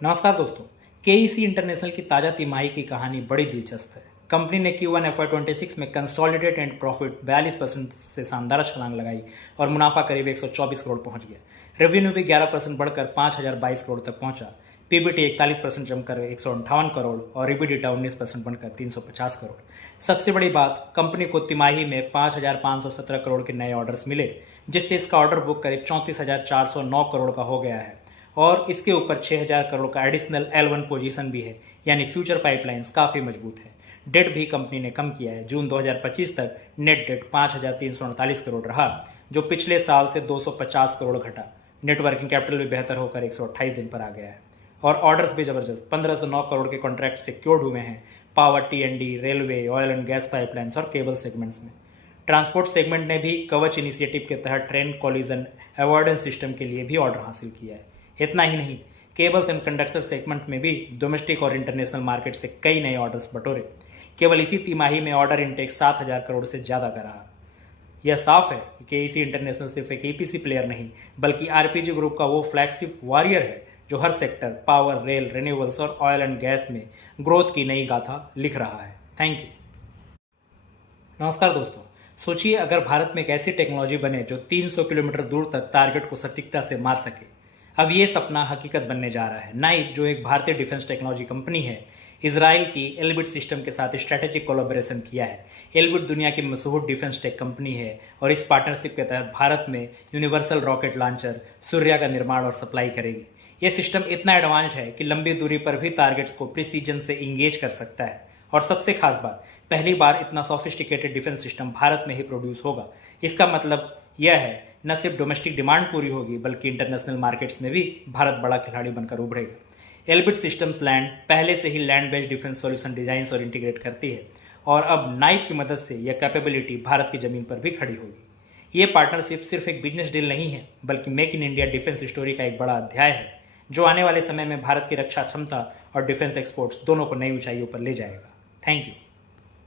नमस्कार दोस्तों। KEC international की ताज़ा तिमाही की कहानी बड़ी दिलचस्प है। कंपनी ने Q1 FY26 में कंसोलिडेटेड एंड प्रॉफिट 42% से शानदार छलांग लगाई और मुनाफा करीब 124 करोड़ पहुंच गया। रेवेन्यू भी 11% बढ़कर 5022 करोड़ तक पहुंचा। पीबीटी 41% जमकर 158 करोड़ और EBITDA 19% बनकर 350 करोड़। सबसे बड़ी बात, कंपनी को तिमाही में 5517 करोड़ के नए ऑर्डर्स मिले, जिससे इसका ऑर्डर बुक करीब 34,409 करोड़ का हो गया है और इसके ऊपर 6,000 करोड़ का एडिशनल L1 पोजीशन भी है, यानी फ्यूचर पाइपलाइंस काफ़ी मजबूत है। डेट भी कंपनी ने कम किया है। जून 2025 तक नेट डेट 5,348 करोड़ रहा, जो पिछले साल से 250 करोड़ घटा। नेट वर्किंग कैपिटल भी बेहतर होकर 128 दिन पर आ गया है और ऑर्डर्स भी जबरदस्त 1509 करोड़ के कॉन्ट्रैक्ट सिक्योर्ड हुए हैं power, T&D, railway, oil and gas pipelines और केबल सेगमेंट्स में। ट्रांसपोर्ट सेगमेंट ने भी कवच इनिशिएटिव के तहत ट्रेन कॉलिजन अवॉइडेंस सिस्टम के लिए भी ऑर्डर हासिल किया है। इतना ही नहीं, केबल्स एंड कंडक्टर सेगमेंट में भी डोमेस्टिक और इंटरनेशनल मार्केट से कई नए ऑर्डर्स बटोरे। केवल इसी तिमाही में ऑर्डर इंटेक 7,000 करोड़ से ज़्यादा का रहा। यह साफ है कि केईसी इंटरनेशनल सिर्फ एक EPC प्लेयर नहीं, बल्कि RPG ग्रुप का वो फ्लैगशिप वॉरियर है जो हर सेक्टर, पावर, रेल, रिन्यूएबल्स और ऑयल एंड गैस में ग्रोथ की नई गाथा लिख रहा है। Thank you. नमस्कार दोस्तों। सोचिए, अगर भारत में एक ऐसी टेक्नोलॉजी बने जो 300 किलोमीटर दूर तक टारगेट को सटीकता से मार सके। अब ये सपना हकीकत बनने जा रहा है। नाइट, जो एक भारतीय डिफेंस टेक्नोलॉजी कंपनी है, इजराइल की एल्बिट सिस्टम के साथ स्ट्रैटेजिक कोलैबोरेशन किया है। एल्बिट दुनिया की मशहूर डिफेंस टेक कंपनी है और इस पार्टनरशिप के तहत भारत में यूनिवर्सल रॉकेट लॉन्चर सूर्या का निर्माण और सप्लाई करेगी। ये सिस्टम इतना एडवांस्ड है कि लंबी दूरी पर भी टारगेट्स को प्रिसीजन से इंगेज कर सकता है। और सबसे खास बात, पहली बार इतना सोफिस्टिकेटेड डिफेंस सिस्टम भारत में ही प्रोड्यूस होगा। इसका मतलब यह है, न सिर्फ डोमेस्टिक डिमांड पूरी होगी, बल्कि इंटरनेशनल मार्केट्स में भी भारत बड़ा खिलाड़ी बनकर उभरेगा। एल्बिट सिस्टम्स लैंड पहले से ही land based defence solution design और इंटीग्रेट करती है और अब नाइफ की मदद से यह कैपेबिलिटी भारत की जमीन पर भी खड़ी होगी। ये पार्टनरशिप सिर्फ एक बिजनेस डील नहीं है, बल्कि make in India defence story का एक बड़ा अध्याय है, जो आने वाले समय में भारत की रक्षा क्षमता और डिफेंस एक्सपोर्ट्स दोनों को नई ऊंचाइयों पर ले जाएगा। Thank you.